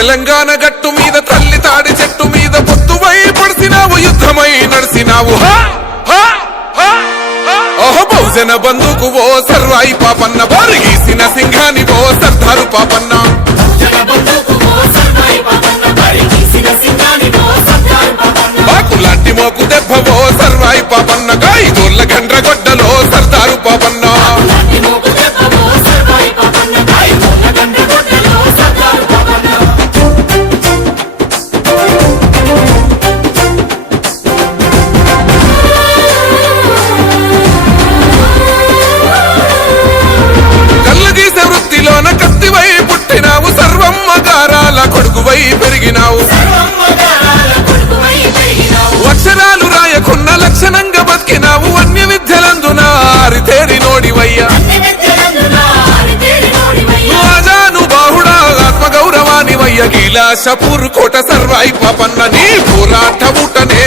తెలంగాణ గట్టు మీద తల్లి తాడి చెట్టు మీద పొత్తువై పడిసినావు యుద్ధమై నడిసినావు ఓహో బహుజన బంధుకు ఓ సర్వాయి పాపన్న బారిగీసిన సింహాని ఓ సర్దారు పాపన్న బాకులాంటి మోకు దెబ్బ ఓ సర్వాయి పాపన్న గాయగోళ్ళ గండ్రగొడ్డలో సర్దారు పాపన్న కొడుకువై పెరిగినావు అక్షరాలు రాయకున్న లక్షణంగా బతికినావు అన్య విద్యలందున ఆరితేరి నోడివయ్యా రాజాను బాహుడా ఆత్మగౌరవానివయ్య గీలా షపూర్ కోట సర్వాయి పాపన్న నీ పోరాట ఊటనే